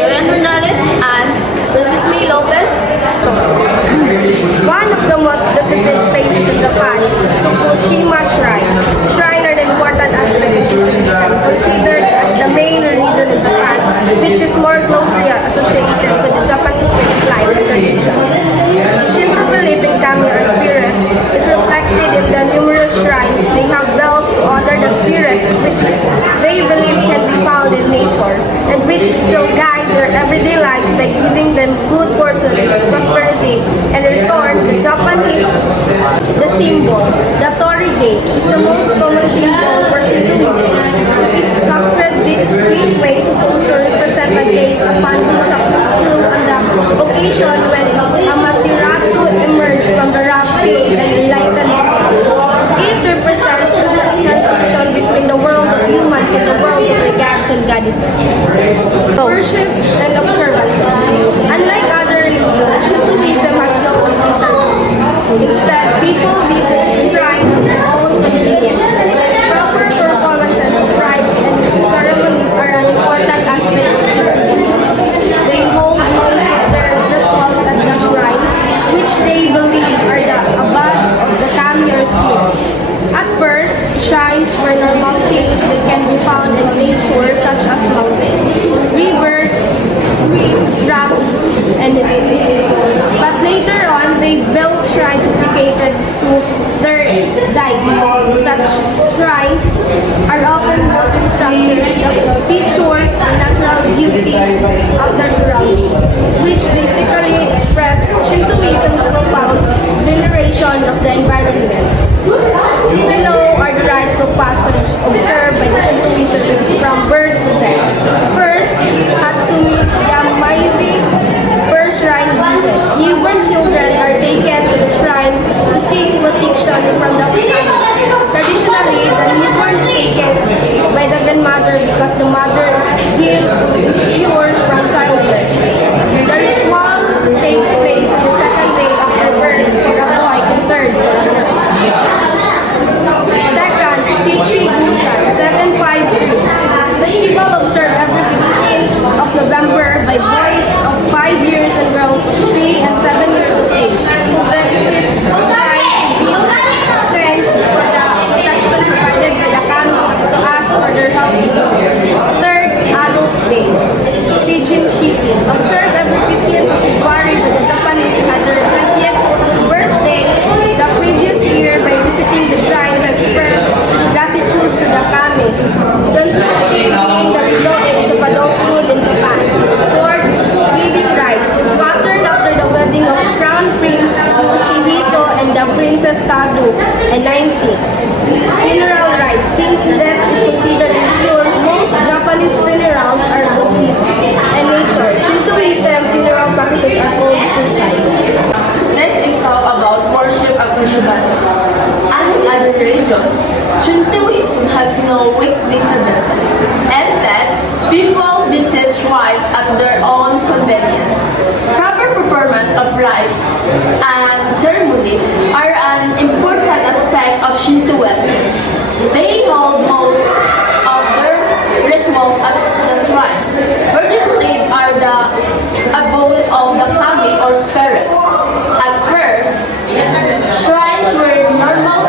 and Princess May Lopez. One of the most visited places in Japan is Fukushima Shrine. Shrine are the important aspect of Shintoism, considered as the main religion in Japan, which is more closely associated with the Japanese faith life and traditions. Shinto belief in kami or spirits is reflected in the numerous shrines they have built to honor the spirits which they believe can be found in nature and which still guide their everyday lives by giving them good fortune, prosperity, and in return, the Japanese, the symbol, the Torige, is the most common symbol for Shintoism. It is sacred gateway supposed to represent a gate upon which a through on the occasion when Amaterasu emerged from the rock cave and enlightened the world. It represents the transition between the world of humans and the world of the gods and goddesses. Worship and observances. Unlike other religions, Shintoism has no observances. Instead, people visit shrines on their own convenience. Proper performances of rites and ceremonies are an important aspect of Shintoism. They hold most of their rituals at the shrines, which they believe are the abode of the kami or spirits. At first, shrines were normal things that can be found in nature such as mountains, rivers, trees, rocks, and hills. But later on, they built shrines dedicated to their deities. Such shrines are often wooden structures that feature the natural beauty of their surroundings, which basically express Shintoism's profound veneration of the environment. Below are the rites of passage observed by the Shintoism from birth to death. First, Hatsumi Yamairi, first shrine visit. Newborn children are taken to the shrine to seek protection from the kami. Traditionally, the newborn is taken by the grandmother because the mother is deemed pure from childbirth. The ritual takes place on the second day after birth for a boy and third for a girl. Second, Shichi Gusan, 753. Festival observed every 15th of November by boys of 5 years and girls of 3 and 7 years of age who visit shrine to be cleansed for the protection provided by the kami to ask for their health. Third, Adults Day, Shijin Shiki. Observed every 15th of February by the Japanese at their 20th birthday the previous year by visiting the shrine to express gratitude to the kami. 2015 being the middle age of adulthood in Japan. Fourth, wedding rites, patterned after the wedding of Crown Prince Yoshihito and the Princess Sadu. And 19th, funeral rites. Since death is considered impure, most Japanese funerals are Buddhist and nature. Shintoism funeral practices are called suicide. Next is talk about worship of observances. Unlike other religions, Shintoism has no weekly services. Instead, people visit shrines at their own convenience. Proper performance of rites and ceremonies are an important aspect of Shintoism. They hold most of their rituals at the shrines, where they believe are the abode of the kami or spirit. At first, shrines were normal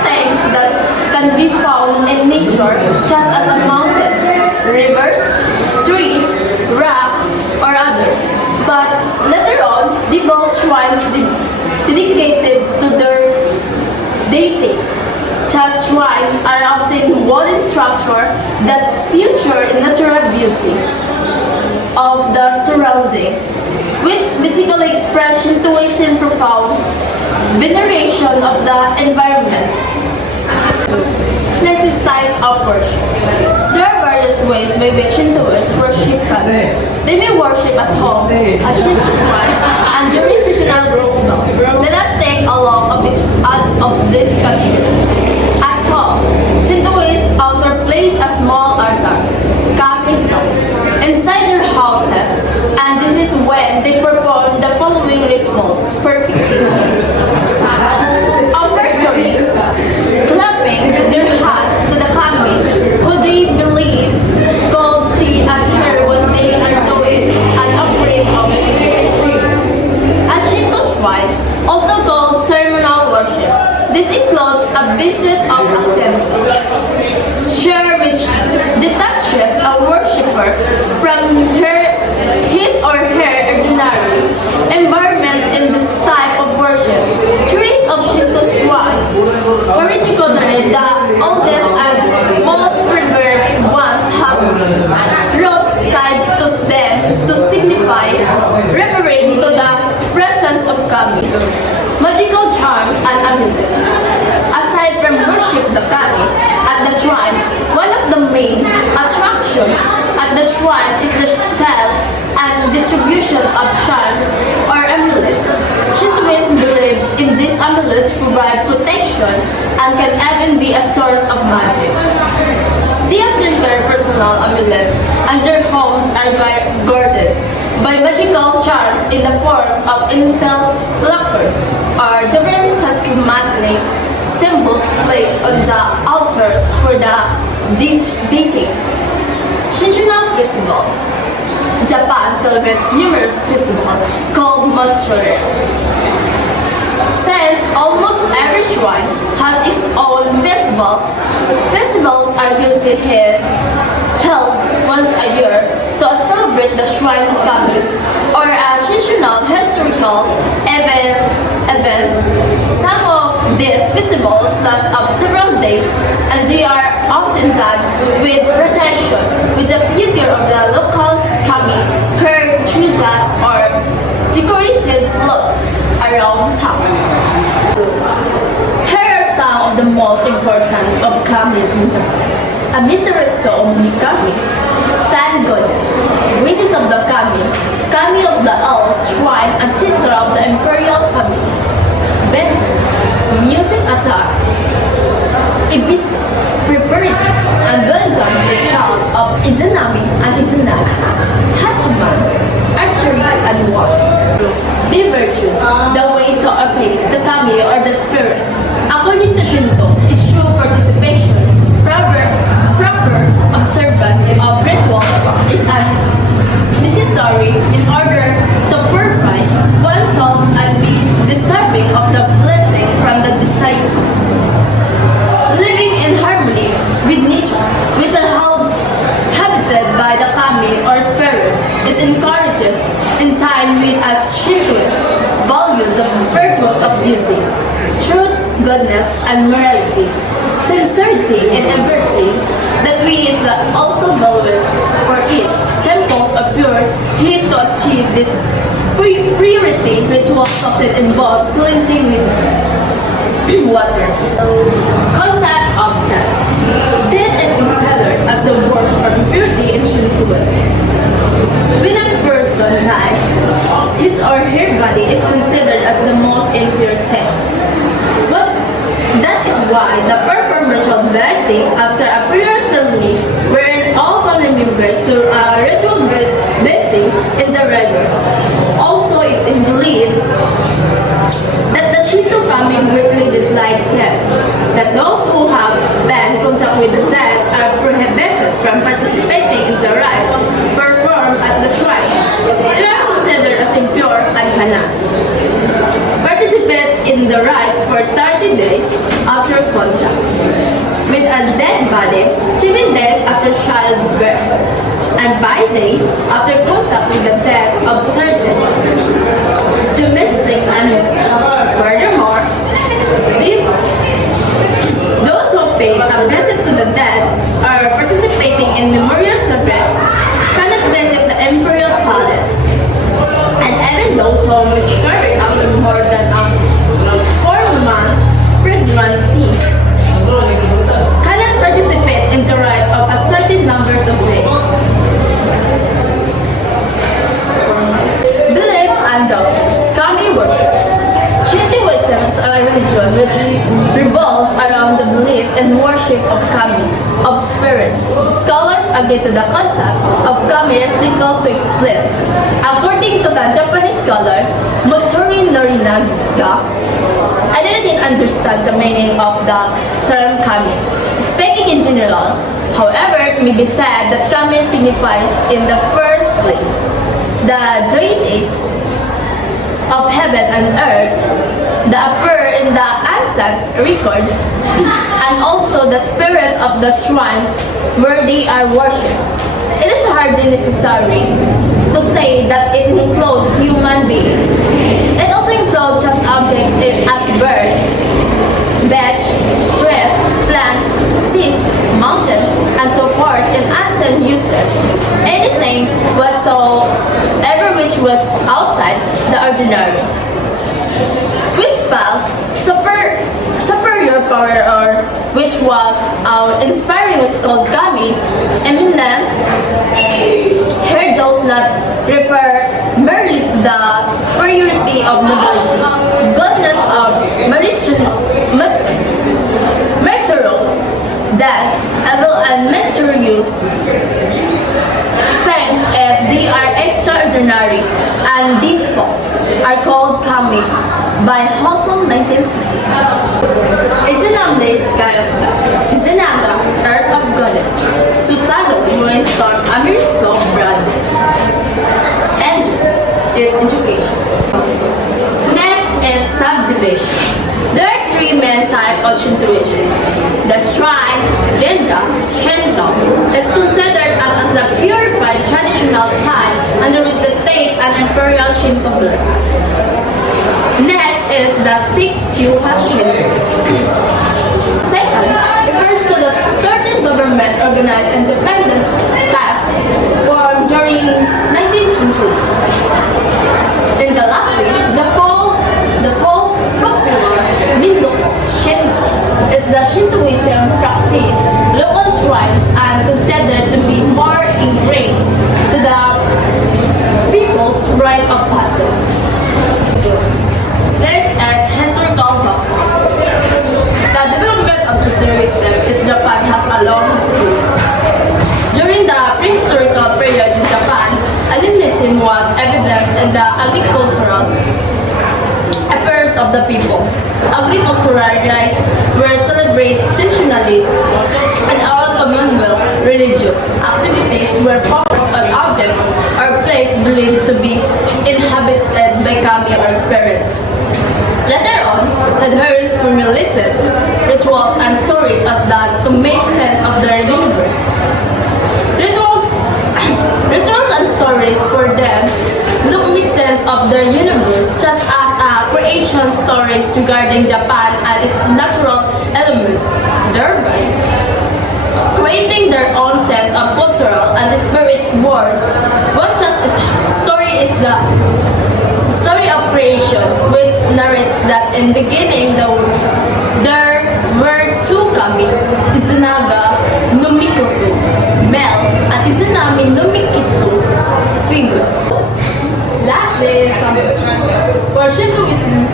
things that can be found in nature, just as mountains, rivers, trees, rocks, or others. But later on, they built shrines dedicated to their deities. Such shrines are often wooden structure that feature the natural beauty of the surrounding, which basically express Shintoism profound veneration of the environment. Next is types of worship. There are various ways by which Shintoists worship kami. They may worship at home, at Shinto shrines, and during traditional festival. Let us take a look of each of these categories. At home, Shintoists also place a small altar, kami cells, inside their houses, and this is when they perform the following rituals: purification, offertory, clapping their hands to the kami, who they believe could see and hear what they are doing, shrines, one of the main attractions at the shrines is the sale and distribution of charms or amulets. Shintoists believe in these amulets provide protection and can even be a source of magic. They often carry personal amulets and their homes are guarded by magical charms in the forms of intel placards or different talismanic symbols placed on the altars for the deities. Seasonal Festival. Japan celebrates numerous festivals called Matsuri. Since almost every shrine has its own festival, festivals are usually held once a year to celebrate the shrine's coming or a seasonal historical event. Some of these festivals last up several days and they are often done with procession with the figure of the local kami carried through jazz or decorated floats around town. Here are some of the most important of kami in Japan. Amiterasu Omikami, Sun Goddess, greatest of the kami, kami of the elves, shrine, and sister of the imperial family. Benten, music authority. Ibisu, preparatory, and Benten, the child of Izanami and Izanagi. Hachiman, archery and war. The virtue, the way to appease the kami or the spirit. According to Shinto, is true participation, proper observance of rituals is necessary in order to purify oneself and be deserving of the blessing from the disciples. Living in harmony with nature, with a house habited by the kami or spirit, is encouraged in time with as Shintoists value the virtues of beauty, truth, goodness, and morality, sincerity in everything that we is also valued for it. Temples of pure heat to achieve this purity rituals often involve cleansing with water. Concept of death. Death is considered as the worst of impurity in Shintoism. When a person dies, his or her body is considered as the most impure thing. But that is why the performance of blessing after a funeral ceremony wherein all family members do a ritual blessing in the river. Also, it's in belief that the Shinto kami greatly dislike death, that those who have been contact with the dead are prohibited from participating in the rites performed at the shrine. They are considered as impure and cannot participate in the rites for 30 days after contact with a dead body, 7 days after childbirth, and 5 days after contact with the dead of certain domestic animals. Furthermore, those who paid a visit to the dead or participating in memorial service cannot visit the imperial palace, and even those who miscarried after more than a 4-month pregnancy cannot participate in the rite of a certain numbers of days. Beliefs and doctrines. Kami worship. Shintoism is a religion which revolves around the belief and worship of kami, of spirits. Scholars agree to the concept of kami is difficult to explain. According to the Japanese scholar Motori Norinaga, I didn't understand the meaning of the term kami. Speaking in general, however, it may be said that kami signifies in the first place the deities of heaven and earth that appear in the ancient records and also the spirits of the shrines where they are worshipped. It is hardly necessary to say that it includes human beings. It also includes just objects as birds, beds, trees, plants, seas, mountains, and so forth in ancient usage. Anything whatsoever which was outside the ordinary, which spells superior superpower, which was inspiring, was called Kami. Eminence here does not refer merely to the superiority of nobility, goodness of meteors, that evil and mysterious things, if they are extraordinary and deedful, are called Kami by Houghton 1960. Izinamne is sky of God. Izinaga, earth of goddess. Susano, moon storm, Amir so brother. Engine is education. Next is subdivision. There are three main types of Shintoism. The shrine, Jinja, Shinto, is considered as the purified traditional type under which the state and imperial Shinto belief. Next is the Shinto. Second refers to the 13th government organized independence sect formed during 19th century. And the lastly, the folk popular Minzoku Shinto is the Shintoism practice local shrines and considered to be more ingrained to the people's rite of passage. Next is historical background. The development of Shintoism is Japan has a long history. During the prehistorical period in Japan, animism was evident in the agricultural affairs of the people. Agricultural rights were celebrated seasonally, and all communal religious activities were focused on objects or places believed to be inhabited by kami or spirits. Later on, adherents formulated rituals and stories of that to make sense of their universe. Rituals and stories for them look make sense of their universe, just as creation stories regarding Japan and its natural elements, thereby creating their own sense of cultural and spirit worlds. One such story is the story of creation, which narrates that in beginning there were two kami, Izanaga no Mikoto, male, and Izanami no Mikito, female. Lastly, for Shintoism,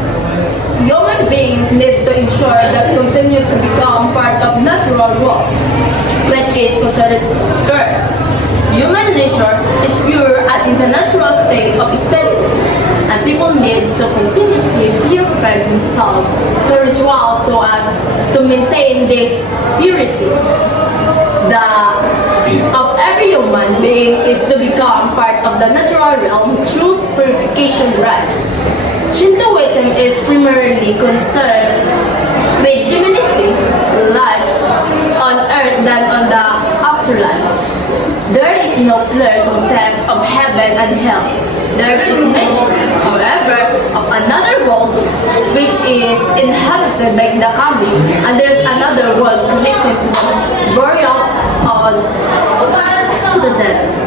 human beings need to ensure that continue to become part of natural world, which is considered sacred. Human nature is pure and in the natural state of existence, and people need to continuously purify themselves through rituals so as to maintain this purity. Of every human being is to become part of the natural realm through purification rites. Shintoism is primarily concerned with humanity lives on earth than on the afterlife. There is no clear concept of heaven and hell. There is mention, however, of another world which is inhabited by the kami, and there is another world connected to the burial of the dead.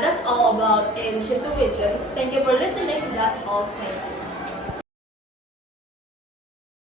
That's all about in Shintoism. Thank you for listening. That's all. Thank you.